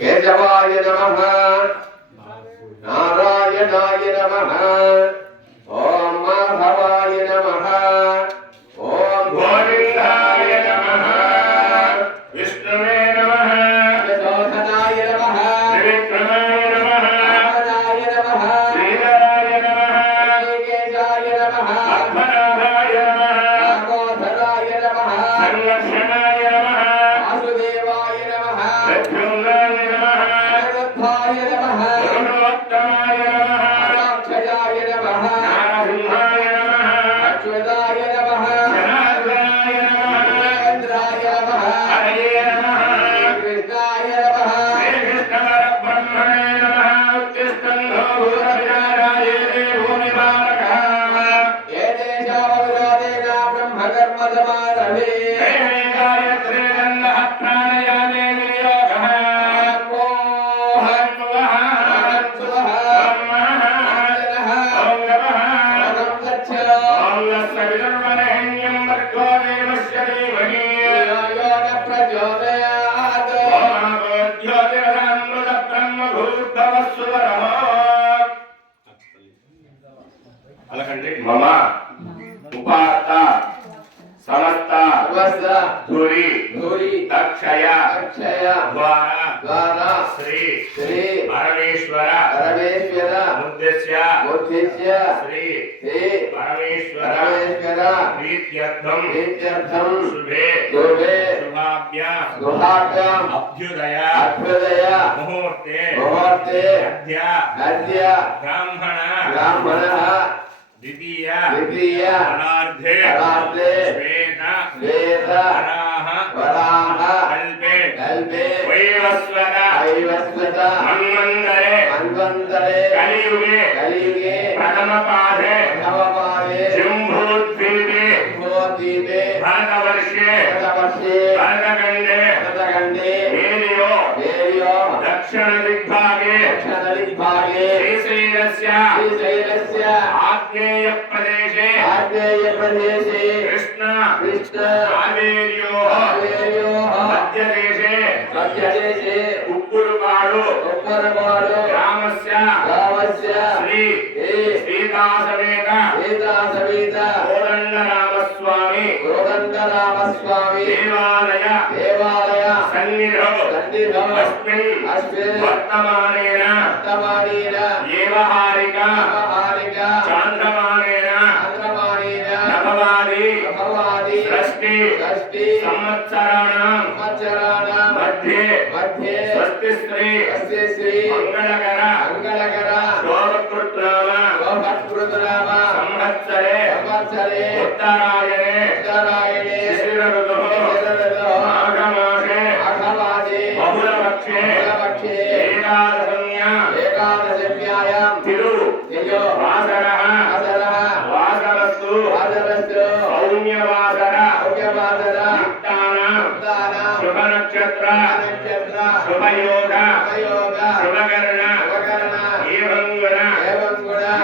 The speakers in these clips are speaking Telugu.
కేశవాయ నమః నారాయణాయ నమః ఓం మాధవాయ నమః ఓం గోవిందాయ నమః విష్ణువే నమః యశోధనాయ నమః త్రివిక్రమాయ నమః రామాయ నమః శ్రీధరాయ నమః కేశాయ నమః పద్మనాభాయ నమః నాగోధరాయ నమః సంరక్షణాయ నమః వాసుదేవాయ నమః ప్రద్యుమ్నాయ నమః రథాయ నమః గుణోత్తమాయ నమః అక్షయాయ నమః నారసింహాయ నమః అచ్యుతాయ నమః జనార్దనాయ నమః ఇంద్రాయ నమః హరయే నమః కృష్ణాయ నమః శ్రీకృష్ణ పరబ్రహ్మణే నమః ఉత్తిష్టంధో భూరవిచారాయ భూమిపాలకః ఏ దేశావవిరోధేన బ్రహ్మకర్మ సమారభే గాయత్రీ గంధః ప్రాణయామే వినియోగః మమ ఉపాత్త సమస్త ధూరి అక్షయ ద్వార శ్రీ పరమేశ్వర ఉద్దేశ్య శ్రీ పరమేశ్వర ప్రీత్యర్థం శుభే శుభాభ్యాం అభ్యుదయ ముహూర్తే అద్య బ్రాహ్మణ ద్వితీయ పరార్థే శ్వేత వరాహ కల్పే వైవస్వత మన్వంతరే కలియుగే ప్రథమ పాదే జంబూద్వీపే భరతవర్షే భరతఖండే మేరియో దక్షిణ దిగ్భాగే శ్రీశైలస్య ఆగ్నేయ ప్రదేశే కృష్ణ కావేర్యో మధ్యదేశే ఉప్పురుపాడు గ్రామస్య శ్రీ సీతాసమేత కోదండరామస్వామి దేవాలయ సన్నిధౌ అస్మిన్ వర్తమానేన ఏవహారిక చాంద్రమానేన నభవాది షష్ఠి సంవత్సరాణం మధ్యే స్వస్తి శ్రీ మంగళకర శోభకృత్నామ సంవత్సరే ఉత్తరాయణే శిశిర ఋతుః మాఘమాసే బహుళపక్షే ఏకాదశమ్యాయాం తిరు వాసరః వాసరస్తు సౌమ్యవాసర యుక్తానాం శుభనక్షత్ర శుభయోగ శుభకరణ ఏవం గుణ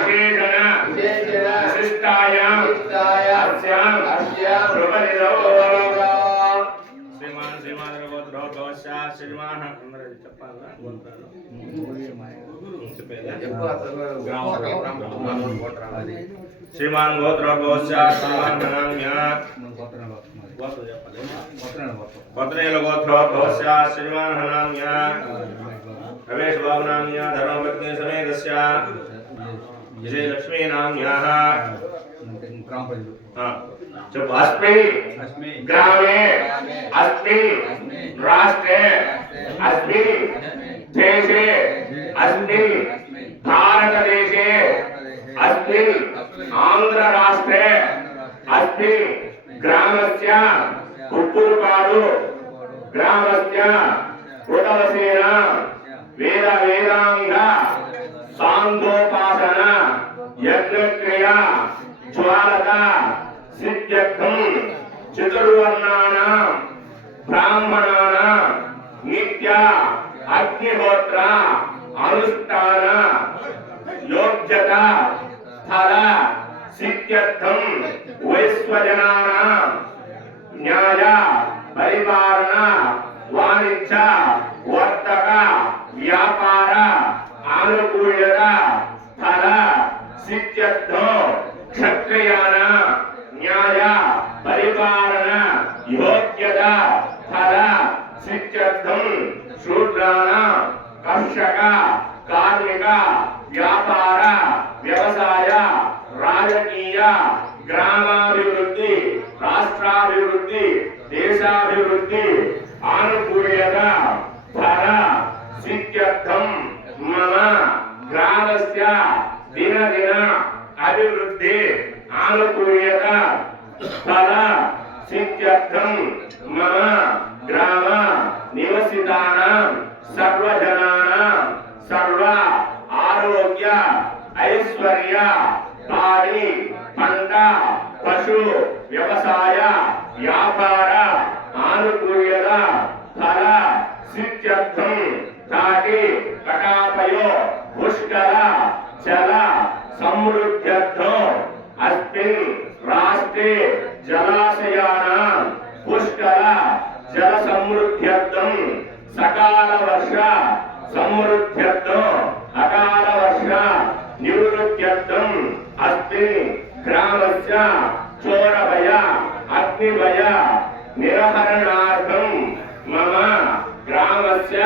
విశేషణ విశిష్టాయాం అస్యాం శుభనిధౌ శ్రీమాన్ చెప్పాలా శ్రీమాన్ గోత్రోద్భవస్య శ్రీమాన్ గోత్రేల గోత్రోద్భవస్య శ్రీమాన్ హనామ్య రమేష్ బాబు నామ్య ధర్మపత్ని సమేతస్య విజయలక్ష్మీ నామ్యాః अस्मिन् ग्रामे अस्मिन् राष्ट्रे अस्मिन् देशे अस्मिन् भारतदेशे अस्मिन् आन्ध्रराष्ट्रे अस्मिन् ग्रामस्य उप्पुरुपाडु ग्रामस्य कृतवसेन वेदांग सांगोपासन यज्ञक्रिया ज्वालक सिद्ध्यर्थं चतुर्वर्णानां ब्राह्मणानां नित्य अग्निहोत्र अनुष्ठान योग्यता फल सिद्ध्यर्थं वैश्वजनानां न्याय परिपालना వాణిజ్య వర్తక వ్యాపార ఆనుకూల్యత ఫల సిద్ధ్యర్థం క్షత్రియాణ న్యాయ పరిపాలన యోగ్యత ఫల సిద్ధ్యర్థం శూద్రాణ కర్షక కార్మిక వ్యాపార వ్యవసాయ రాజకీయ గ్రామాభివృద్ధి రాష్ట్రాభివృద్ధి దేశాభివృద్ధి ఆనుకూల్యత ఫల సిద్ధ్యర్థం మమ గ్రామస్య దినదిన అభివృద్ధి ఆనుకూల్యత ఫల సిద్ధ్యర్థం మమ గ్రామ నివసితానాం సర్వజనానాం సర్వ ఆరోగ్య ఐశ్వర్య పాడి పంట పశు వ్యవసాయ వ్యాపార ఆనుకూల్యత ఫల సిద్ధ్యర్థం తాటి కటాపయో పుష్కర జల సమృద్ధ్యర్థం అస్మిన్ రాష్ట్రే జలాశయానాం పుష్కర జల సమృద్ధ్యర్థం సకాల వర్ష సమృద్ధ్యర్థం అకాల వర్ష నివృత్త్యర్థం అస్మిన్ గ్రామస్య చోరభయ అగ్నిభయ నిరహరణార్థం మమ గ్రామస్య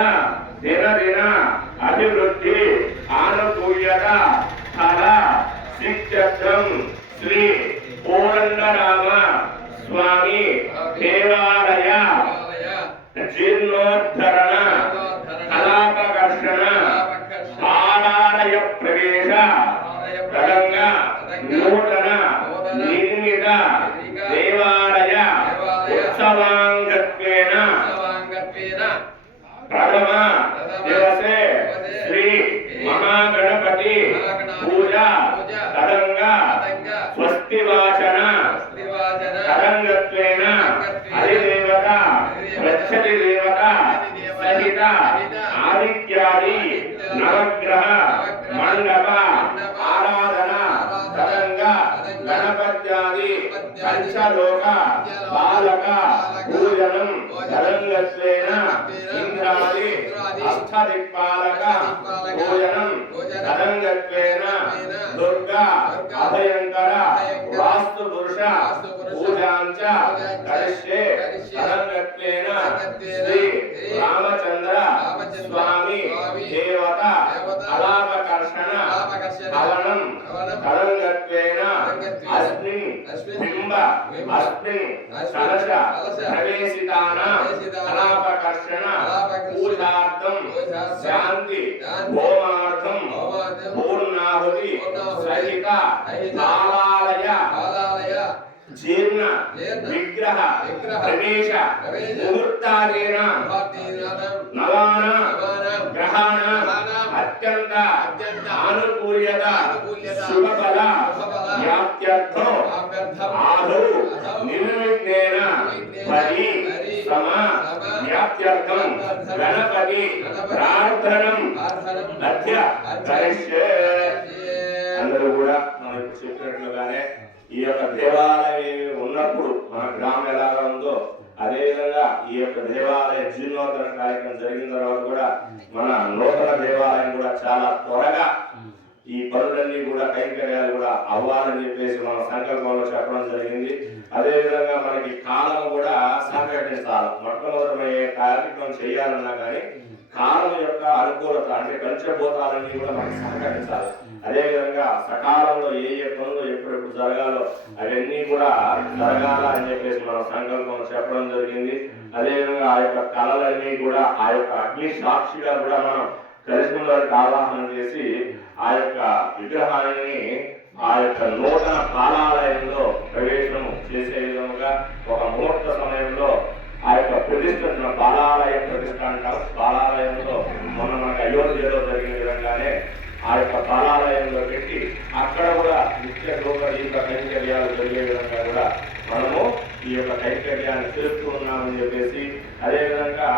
దినదిన అభివృద్ధి ఆనుకూల్యత ఫల సిద్ధ్యర్థం శ్రీ కోదండరామ స్వామి దేవాలయ జీర్ణోద్ధరణ కళాపకర్షణ ఆలయ ప్రవేశ తదంగ నూతన నిర్మిత దేవాలయ ఉత్సవాంగత్వేన ప్రథమ దివసే శ్రీ మహాగణపతి పూజ తదంగ స్వస్తి వాచన తదంగత్వేన అధిదేవత ప్రత్యతి దేవత సహిత ఆదిత్యాది నవగ్రహ మండప ఆరాధన తదంగ గణపత్యాది పంచలోక బాలక పూజనం తదంగత్వేన ఇంద్రాది అష్టదిక్పాలక పూజనం తదంగత్వేన దుర్గా అభయంకర వాస్తు పురుష పూజాంచ కరిష్యే తదంగత్వేన శ్రీ రామచంద్ర స్వామి దేవత అలాపకర్షణ హవనం తదంగత్వేన అస్మిన్ బింబ అస్మిన్ కలశ ప్రవేశితానాం అలాపకర్షణ పూజార్థం శాంతి హోమార్థం పూర్ణాహుతి సహిత ఆలయ జీర్ణ విగ్రహ ప్రవేశ ముహూర్తాదేన నవాన గ్రహాణ అత్యంత ఆనుకూల్యత శుభఫల వ్యాప్త్యర్థం ఆదౌ నిర్విఘ్నేన పరి సమ వ్యాప్త్యర్థం గణపతి ప్రార్థనం అధ్య కరిష్యే. అందరూ కూడా మనం చెప్పినట్లుగానే ఈ యొక్క దేవాలయం ఉన్నప్పుడు మన గ్రామం ఎలాగా ఉందో అదేవిధంగా ఈ యొక్క దేవాలయ జీర్ణోద్ధరణ కార్యక్రమం జరిగిన తర్వాత కూడా మన నూతన దేవాలయం కూడా చాలా త్వరగా ఈ పనులన్నీ కూడా కైంకర్యాలు కూడా అవ్వాలని చెప్పేసి మన సంకల్పంలో చెప్పడం జరిగింది. అదేవిధంగా మనకి కాలం కూడా సహకరించాలి. మొట్టమొదటి కార్యక్రమం చేయాలన్నా కానీ కాలం యొక్క అనుకూలత అంటే పంచభూతాలన్నీ కూడా మనకి సహకరించాలి. అదేవిధంగా సకాలంలో ఏ పనులు ఎప్పుడెప్పుడు జరగాలో అవన్నీ కూడా జరగాల అని చెప్పేసి మన సంకల్పం చెప్పడం జరిగింది. అదేవిధంగా ఆ యొక్క కళలన్నీ కూడా ఆ యొక్క అగ్ని సాక్షిగా కూడా మనం కలిసిమలకు ఆవాహన చేసి ఆ యొక్క విగ్రహాన్ని ఆ యొక్క నూతన బాలాలయంలో ప్రవేశం చేసే విధంగా ఒక ముహూర్త సమయంలో ఆ యొక్క ప్రతిష్ట బాలాలయ ప్రతిష్ట అంటాం. బాలాలయంలో మొన్న మనకు అయోధ్యలో జరిగిన విధంగానే ఆ యొక్క బాలాలయంలో పెట్టి అక్కడ కూడా నిత్య లోక దీప కైంకర్యాలు జరిగే విధంగా కూడా మనము ఈ యొక్క కైంకర్యాన్ని చేస్తూ ఉన్నామని చెప్పేసి, అదేవిధంగా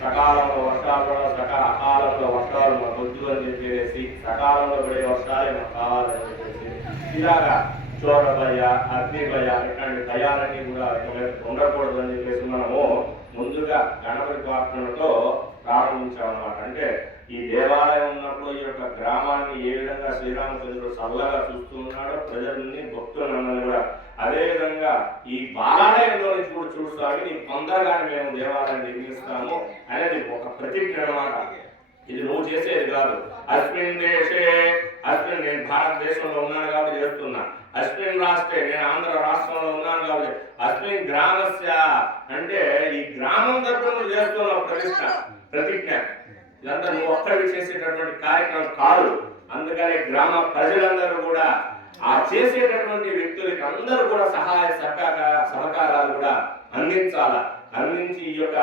సకాలంలో వర్షాలు కూడా అకాలంలో వర్షాలు మాకు వద్దు అని చెప్పేసి సకాలంలో పడే వర్షాలే మాకు కావాలని చెప్పేసి ఇలాగా చోరభయ, అగ్నిభయ ఇట్లాంటి భయాలన్నీ కూడా ఉండకూడదు అని చెప్పేసి మనము ముందుగా గణపతి ప్రార్థనతో ప్రారంభించామన్నమాట. అంటే ఈ దేవాలయం ఉన్నప్పుడు ఈ యొక్క గ్రామాన్ని ఏ విధంగా శ్రీరామచంద్రుడు చల్లగా చూస్తూ ఉన్నాడో ప్రజల్ని భక్తులందరినీ కూడా అదేవిధంగా ఈ బాలాలయంలో నుంచి కూడా చూస్తామని నీకు తొందరగానే మేము దేవాలయం నిర్మిస్తాము అనేది ఒక ప్రతిజ్ఞ అన్నమాట. ఇది నువ్వు చేసేది కాదు. అస్మిన్ దేశే, అస్మిన్ నేను భారతదేశంలో ఉన్నాను కాబట్టి చేస్తున్నా, అస్మిన్ రాష్ట్రే నేను ఆంధ్ర రాష్ట్రంలో ఉన్నాను కాబట్టి, అస్మిన్ గ్రామస్య అంటే ఈ గ్రామం తరపున నువ్వు చేస్తున్నావు ప్రతిజ్ఞ. ఇదంతా నువ్వు ఒక్కడికి చేసేటటువంటి కార్యక్రమం కాదు. అందుకని గ్రామ ప్రజలందరూ కూడా ఆ చేసేటటువంటి వ్యక్తులకి అందరూ కూడా సహాయ సహకారాలు కూడా అందించి ఈ యొక్క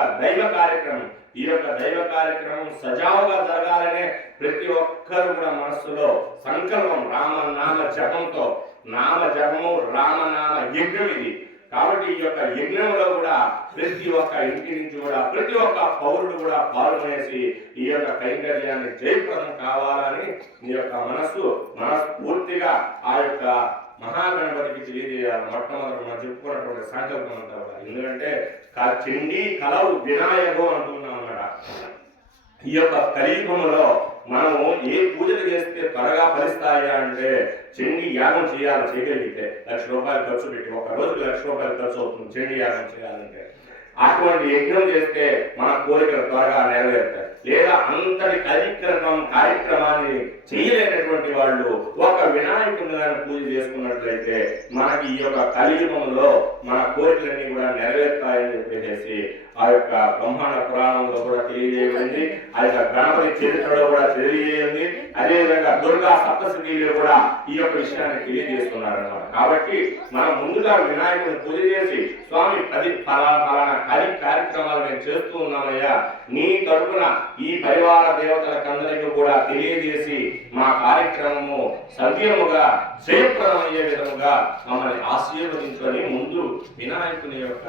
దైవ కార్యక్రమం సజావుగా జరగాలనే ప్రతి ఒక్కరు కూడా మనస్సులో సంకల్పం రామనామ జపంతో, నామ జపము రామనామ యజ్ఞం ఇది. కాబట్టి ఈ యొక్క యజ్ఞంలో కూడా ప్రతి ఒక్క ఇంటి నుంచి కూడా ప్రతి ఒక్క పౌరుడు కూడా పాల్గొనేసి ఈ యొక్క కైంకర్యాన్ని జయప్రదం కావాలని నీ యొక్క మనస్ఫూర్తిగా ఆ యొక్క మహాగణపతికి తెలియజేయాలి. మొట్టమొదటి మనం చెప్పుకున్నటువంటి సంకల్పం అంతా కూడా. ఎందుకంటే చిండి కలవు వినాయకు అంటున్నాం అన్నమాట. ఈ యొక్క కలియుగంలో మనము ఏ పూజలు చేస్తే త్వరగా ఫలిస్తాయా అంటే చండీ యాగం చేయగలిగితే 1,00,000 రూపాయలు ఖర్చు పెట్టి ఒక రోజుకి 1,00,000 రూపాయలు ఖర్చు అవుతుంది చండీ యాగం చేయాలంటే. అటువంటి యజ్ఞం చేస్తే మన కోరికలు త్వరగా నెరవేరుతాయి. లేదా అంతటి కార్యక్రమాన్ని చేయలేనటువంటి వాళ్ళు ఒక వినాయకుడిని కానీ పూజ చేసుకున్నట్లయితే మనకి ఈ యొక్క కలియుగంలో మన కోరికలన్నీ కూడా నెరవేరుతాయని చెప్పేసి ఆ యొక్క బ్రహ్మాండ పురాణంలో కూడా తెలియజేయబడింది. ఆ యొక్క గణపతి చరిత్రలో కూడా తెలియజేయండి. అదేవిధంగా దుర్గా సప్తశతిలో కూడా ఈ యొక్క విషయాన్ని తెలియజేస్తున్నారు అన్నమాట. కాబట్టి మనం ముందుగా వినాయకుడిని పూజ చేసి స్వామి 10 ఫలానా కార్యక్రమాలు మేము చేస్తూ ఉన్నామయ్యా, నీ తరపున ఈ పరివార దేవతలకందరికీ కూడా తెలియజేసి మా కార్యక్రమము సవ్యముగా జయప్రదమయ్యే విధముగా మమ్మల్ని ఆశీర్వదించుకొని ముందు వినాయకుని యొక్క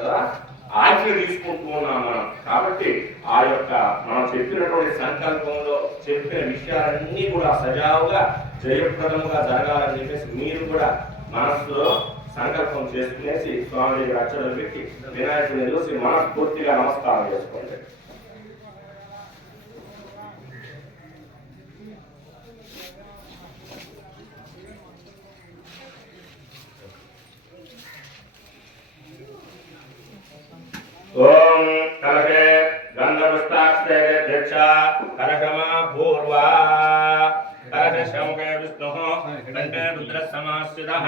ఆజ్ఞ తీసుకుంటూ ఉన్నాం మనం. కాబట్టి ఆ యొక్క మనం చెప్పినటువంటి సంకల్పంలో చెప్పిన విషయాలన్నీ కూడా సజావుగా జయప్రదముగా జరగాలని చెప్పేసి మీరు కూడా మనస్సులో సంకల్పం చేసుకునేసి స్వామి దగ్గర అక్షరాలు పెట్టి వినాయకుడిని చూసి మనస్ఫూర్తిగా నమస్కారం చేసుకోండి. ఓం కలశే గంధపుష్పాక్షేత్యక్ష కలశమా పూర్వా కలశశంకే విష్ణుః కంఠే రుద్రః సమాశ్రితః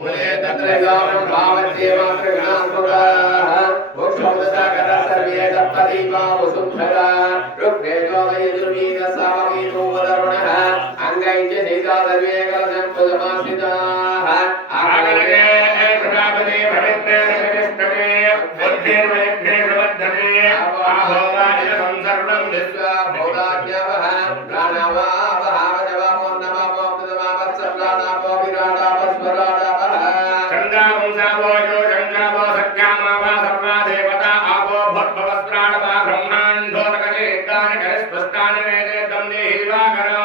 ఓయే తత్రైవాం భావసేవాకృణాసురాః ఓక్షోదసాగర సర్వే సప్తదీపా వసుంధరా రుక్వేదో వయదుర్వీద సామీనో వదరుణః అంగైచ సీతా సర్వే కలశం సమాశ్రితాః ఆగలగే ప్రజాపతి భవిత్రే జగష్టమే బుద్ధిర్వైభ్యే ప్రవర్ధతే ఆభోగాయ సంసర్వం విశ్వా భౌతాజ్ఞవః ప్రాణవావః వజవామో నమః సర్వానాపో విరాటాపస్వరాటాపః చంద్రావంశావో యో చంద్రావో సఖ్యామావా సర్వా దేవతా ఆవో భద్భవస్త్రాణపా బ్రహ్మాండోదకచేత్తాని కరిస్పష్టాని వేదేతం దేహివాకరో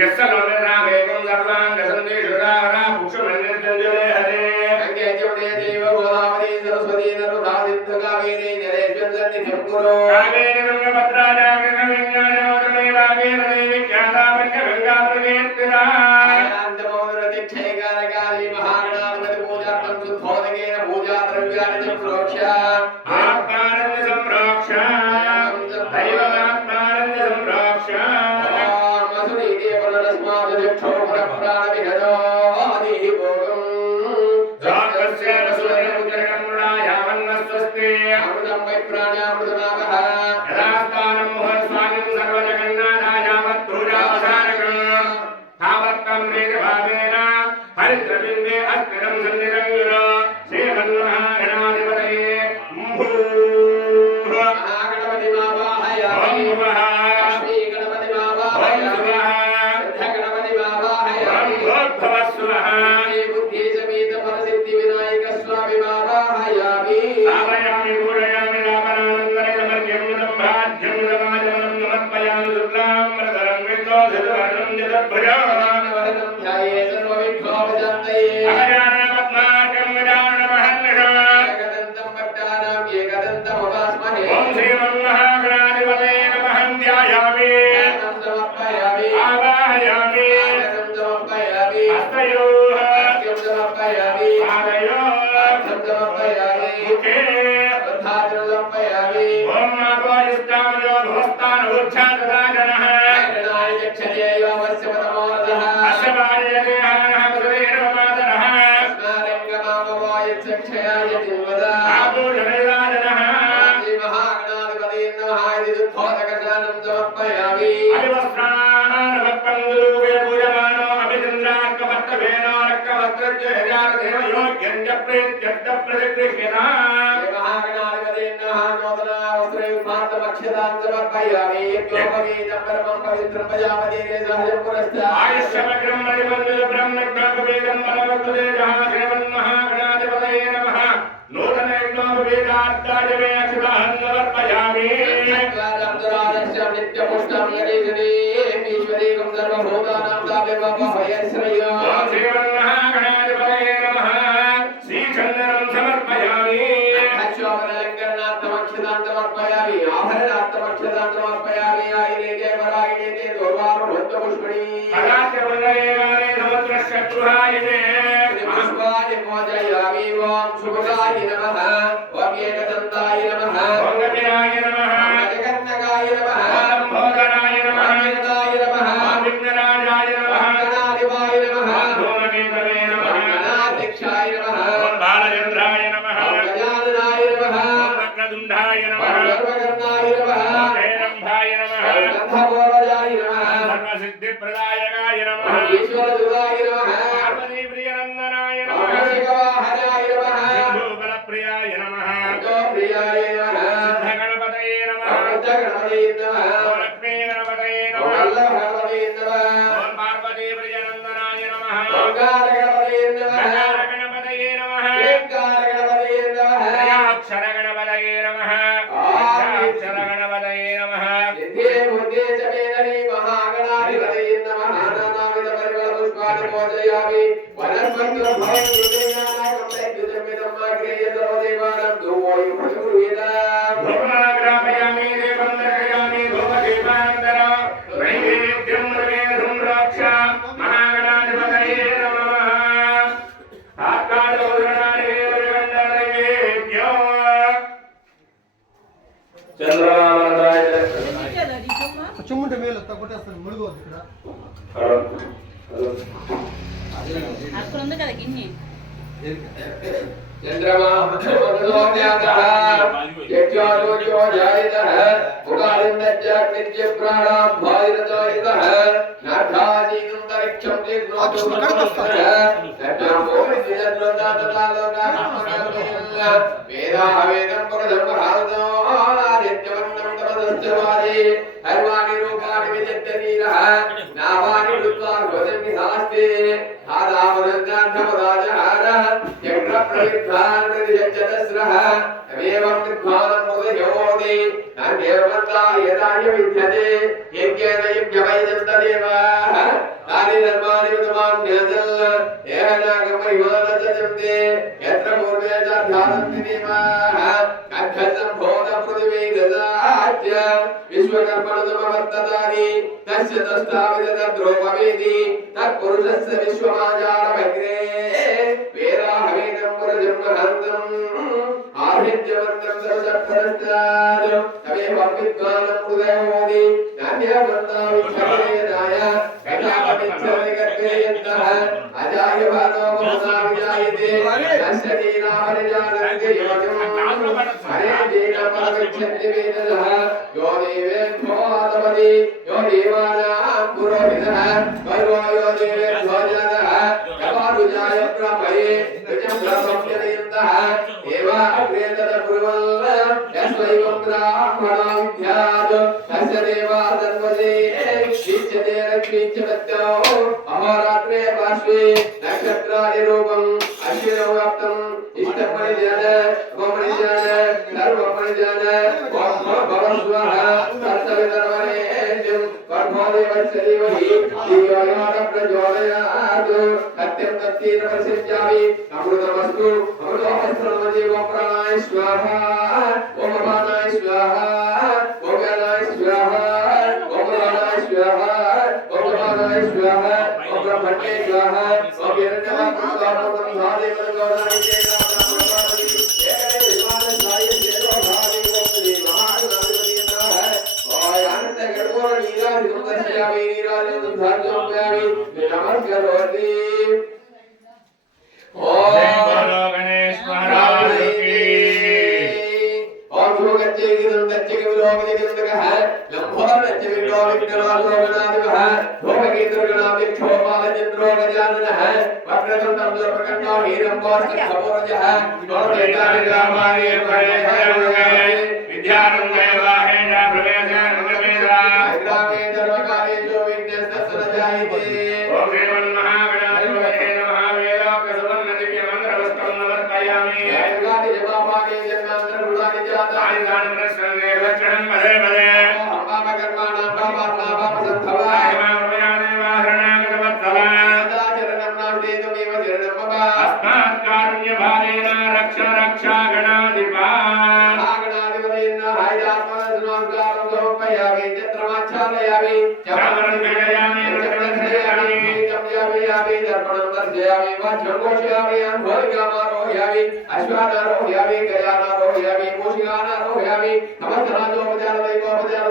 యస్స లోనిరామేకం సర్వాంగ సందేశురావరా పుక్షమన్యర్జంజలే హరే అంగే చౌడే దేవ గోదావరి సరస్వతీ నరుధాదిత్య కావేరీ జలేశ్వరి శంకురో కావేరీ గంగభద్రాజాగ విజ్ఞానోదమే వాగేన దేవి ఖ్యాతామన్య గంగాప్రవేత్తిరా క్షయకారకాలి మహాగణాధిపతి పూజార్థం శుద్ధోదకేన పూజా ద్రవ్యాన్ని సంప్రోక్ష ఆత్మానంద సంప్రోక్ష దైవమాత్మానంద సంప్రోక్ష మసురీ దేవరస్మాత్ దిక్షోపర ప్రాణవిహదో ఆదిహి భోగం జాగస్య రసూరముచరణముడాయావన్న స్వస్తి అమృతం వై ప్రాణామృతనామః యదాస్థానం ముహస్వామిం సర్వజగన్నాథాయావత్ పూజావసానకం తావత్తం మేఘభావేన హరిద్రబిందే అస్థిరం సన్నిరంగులో శ్రీమన్మహాగణాధిపతయే మహాగణపతి మావాహయామి లక్ష్మీ గణపతి మావాహయామి సిద్ధ గణపతి మావాహయామి भवस्तान उच्छादराजनः नाय गच्छते योवस्य पदमोदः अस्य बाल्यते हनः कुलेरमादरः स्मारङ्गमामवाय चक्षयाय जिन्वदा आपूजनैराजनः श्री महागणाधिपते नमः इति दुःखोदकशानं समर्पयामि अभिवस्त्रान् भक्तङ्गुरूपे पूजमानो अभिचन्द्रार्कवस्त्रभेनो रक्तवस्त्रस्य यजारदेव योग्यं च प्रेत्यद्ध प्रतिगृह्यता महागणाधिपते नमः नूतना वस्त्रयुग्मान्तमक्षतां समर्पयामि योगवेदं परमं पवित्रं प्रजापतेः सहजं पुरस्तात् आयुष्यमग्रं मणिमन्दिर ब्रह्मज्ञापवेदं परमत्वदेजः श्रीमन्महागणाधिपतये नमः नूतनयज्ञोपवेदार्थाय मे अक्षतान् समर्पयामि नित्यपुष्टं ईश्वरीकं सर्वभूतानां तामेवभयश्रयो श्रीमन्महागणाधिपतये नमः श्रीचन्दनं समर्पयामि अक्षोभलङ्करणार्थमक्षतां समर्पयामि आभरणार्थमक्षतां समर्पयामि आयुर्वेदे वरायुर्वेदे दुर्वारुभद्रपुष्पणी अगात्यवल्लये समुद्रशत्रुहाय मे पुष्पाय मोदयामि ओम शुभगाय नमः ओम एकदन्ताय नमः ओम गजराय नमः गजकर्णकाय नमः ओम भोजनाय नमः गजनाय नमः ओम विघ्नराजाय नमः गणाधिपाय नमः ओम धूमकेतवे नमः गणाध्यक्षाय नमः ओम बालचन्द्राय नमः ओम गजाननाय नमः ओम वक्रतुण्डाय नमः ओम सर्वकर्णाय नमः ओम हेरम्भाय नमः ओम गन्धपूर्वजाय नमः ओम सर्वसिद्धिप्रदायकाय नमः ओम ईश्वरदुताय नमः पार्वतीप्रियनन्दनाय ओम नमः शिववाहनाय नमः सिन्धूफलप्रियाय नमः प्रियाय नमः सिद्धगणपतये नमः गणपतये नमः ओम लक्ष्मीगणपतये ओम नमः वल्लभगणपतये नमः ओम पार्वतीप्रियनन्दनाय नमः ओंकारगणपतये नमः गणारगणपतये नमः ओंकारगणपतये नमः त्रयाक्षरगणपतये नमः पंचाक्षरगणपतये नमः नित्ये मूर्ते च मेनहि महागणाधिपतये नमः नानाविध परिमलपुष्पाणि पूजयामि वनस्पतिं भवन् युजयानाकं तैर्युजमिदं अग्रेय सर्वदेवानां धूमोऽयं प्रचुर्यताम् धूमाग्रापयामि देवं दर्शयामि धूमदीपान्तरा नैवेद्यं मृगेण धूम्राक्ष महागणाधिपतये नमः आकाशोदरनादेवगण्डनैवेद्यो चन्द्रमानन्दाय చుమ్ముంటే మేలు కొట్టేస్తాను ముಳುగోదు ఇక్కడ అక్కడ ఉంది కదా గిన్నె चंद्रमा मनोज्ञातः यज्ञारोग्यो जायतः उगालिन्दज्जात् नित्यप्राणां भाविरजायतः नाथादीनन्तरिक्षं निर्णोतु वेदावेदं पुरधर्महारदो नित्यवन्नं तपदश्चवादे सर्वाणि रूपाणि विचित्यनीरः नावानि दुर्गार्भजन्निधास्ते आदावरन्नाथपदाजहारः यज्ञप्रविद्वान् प्रतिजज्जतस्रः तमेवं विद्वानं मुदयोदि नान्येवन्ता यदाय विद्यते यज्ञेन यज्ञवैदन्तदेवाः तानि धर्माणि विद्वान्यजल् एहनागमहिमानजजन्ते यत्र पूर्वे च ध्यानन्ति देवाः कण्ठसम्भोधपृथिवीगजाच्य विश्वकर्मणसमवर्ततानि तस्य तष्टाविदद्रोपवेदि तत्पुरुषस्य विश्वमाचारमग्रे वेदाहवेदं पुरजन्महन्तम् आहित्यवन्तं सर्वचक्रस्तात् तमेव विद्वानं हृदयोदि नान्यवन्ता विच्छेदाय कथापतिच्छेदगर्भयन्तः अजाय भानो बहुधा विजायते तस्य दीनामनिजानन्ति योनिम् हरे दीनमगच्छन्ति वेदः यो देवेभ्यो आतपति यो देवानां पुरोहितः भर्गो यो देवेभ्यो जनः कपारुजाय ब्रह्मये निजं ब्रह्मं जनयन्तः देवा अग्रे तदब्रुवन् यस्वैवं ब्राह्मणो विद्यात् तस्य देवा तन्वसे वीच्यते लक्ष्मीच्यवत्यो अहोरात्रे पार्श्वे नक्षत्रादि रूपम् अश्विनौ व्याप्तम् इष्टमणिजन गोमणिजन सर्वमणिजन भवस्वः तत्सवितर्वरेण्यं कर्मोदेवश्चरीमहि दिव्योयोन प्रचोदयात् सत्यं तत्तेन प्रसिद्ध्यामि अमृतमस्तु अमृतोऽस्त्रमजीवो प्राणाय स्वाहा ओम अपानाय स्वाहा ओम व्यानाय स्वाहा ओम प्राणाय स्वाहा ओम अपानाय स्वाहा ओम ब्रह्मणे स्वाहा ओम हिरण्यवाक्यं धादेवं गौराय जय समर्पयामि नीराजनं समर्पयामि नमस्करोति बोलो गणेश महाराज की और जो गच्चे की दम गच्चे के विलोक के दम का है लंबोर गच्चे के विलोक के नाम लोगनाथ का है धोम के दुर्गना में क्षोभा चंद्रो का जानन है वक्रतुंड प्रकट हीरम बोर खबर जो है और बेटा हमारे बड़े विद्यारंभे वाहेन प्रवेश अनुगमेदा ग्रामे धर्मकार्य जो विघ्न सत्सर जायते ओम श्रीमन महागणाधिपतये नमः वेदांग सुवर्णति के मंत्र वस्तुं नमस्कारयामि गादि जवाबा के जन्मांतर गुणानि जाता आदिदान प्रसन्ने वचनं पदे पदे पाप कर्माणां पापात्मा संभवा हिमां प्रयादेवाहरणं वत्सला चरणं नास्ते तुमेव शरणं मम अस्मात् कारुण्य भावेन रक्ष रक्षा गणाधिपा आगणाधिपतेन हायदात्मन नमस्कारं समर्पयामि चित्रमाच्छादयामि चामरं गजयामि चमयामि दर्पणं दर्शयामि वाच्यं घोषयामि अनुभोगामारोहयामि अश्वानारोहयामि गयानारोहयामि मूषिकानारोहयामि नमस्कारोपचार दैवोपचार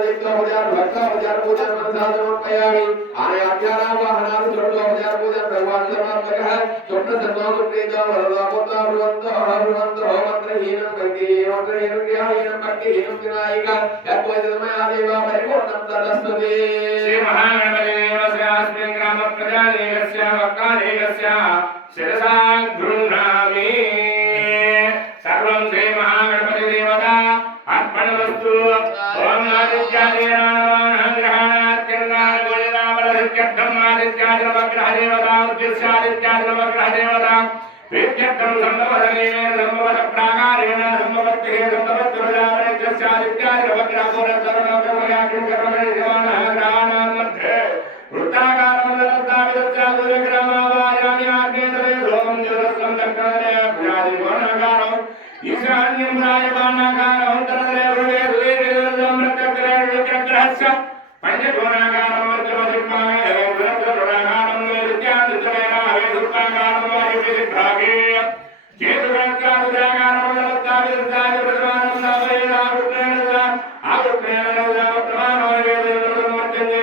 भक्तोपचार पूजन मनसा समर्पयामि आनयाख्यानां वाहनानि षोडशोपचार पूजन भगवान् सर्वात्मकः स्वप्न सर्वोपप्रीतो वरदो पुत्रो भ्रुवन्तो मन्त्रहीनं मंत्रहीनं भक्तिहीनं विनायक यद्वैतमया देव परिपूर्णं तदस्तुते श्री महागणपति देवस्य अस्मिन् ग्राम प्रजानेकस्य भक्तानेकस्य शिरसा गृह्णामि सर्वं श्री महागणपति देवता अर्पणमस्तु ओम आदित्यादिनारायणं ग्रहाणात् चन्द्रान् गोलिकाबलधिक्यद्धम् आदित्यादिनवग्रह देवता उद्दिश्यादित्यादिनवग्रह देवता विद्यर्थं संभवदनेन संभवद प्राकारेण संभवत्ते संभवत्प्रजापरित्यस्यादित्यादिनवग्रह गोरसरणोपमयाकिं कर्मणिर्यमानः ग्रहाणां मध्ये वृत्ताकारं दत्ताविदत्यादुर्ग्रहमावायामि आग्नेतरे सोमं ज्योतिषं दक्षिणे अभ्यादिगोणाकारं ईशान्यं राजबाणाकारं तरदरे भृगे सुदीर्घं मृत्यग्रे विग्रहस्य पंचकोणाकारं मध्यमदिक्पाणे वृत्तप्राकारं विद्यादित्यमेनाहे दुर्गाकारं वायुविभागे चेतुराकारं दत्ताविदत्यादिप्रमाणं नवैरा वृत्तेन आवृत्तेन प्रमाणो वेदेन मध्येन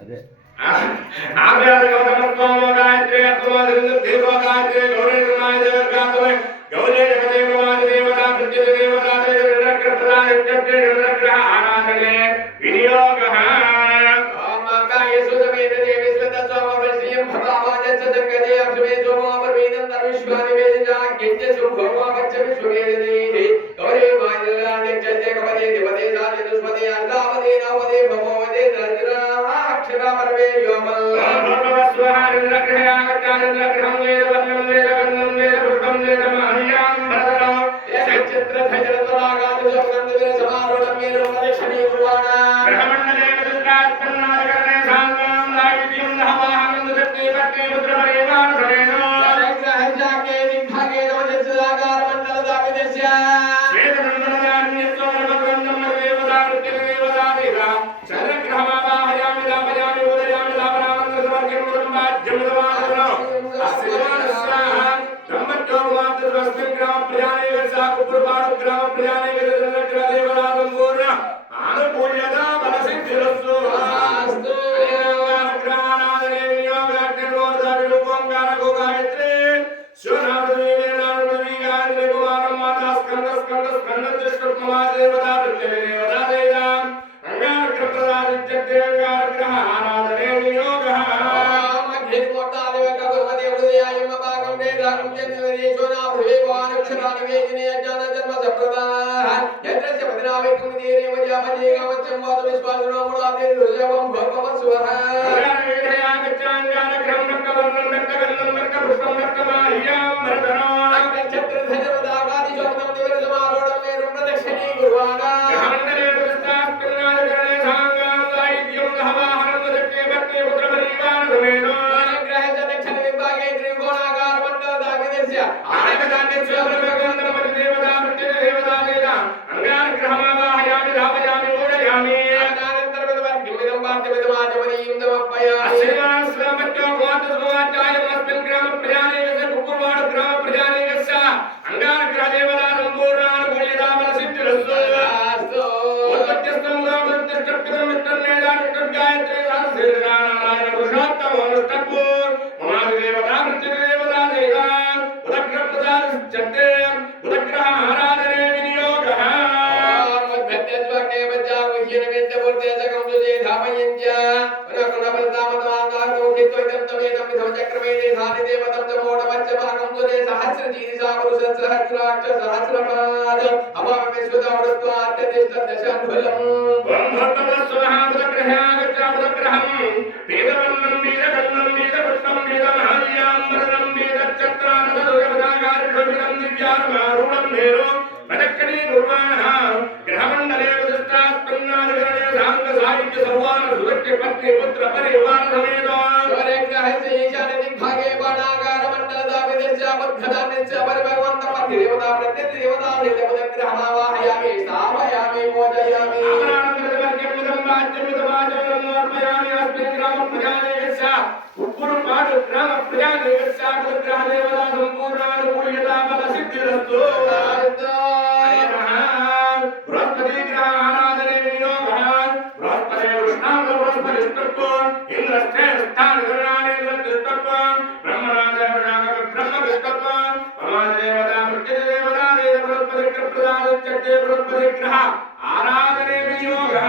అదే Hare అక్షరాన్ని వేదినే జ్ఞాన జన్మ సంప్రదాయ యత్రస్య పదినావైకం దేరేవ జామజేగమత్యం వాద విశ్వాసనో మురాదే రుజవం భగవస్వః Yoga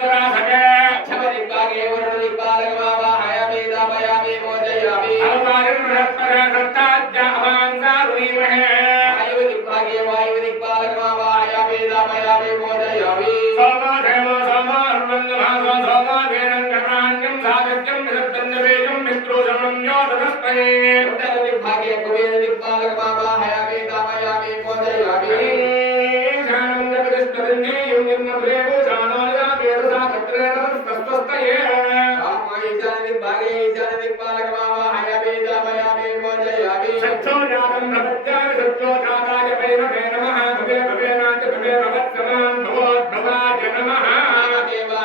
సంవత్సరాः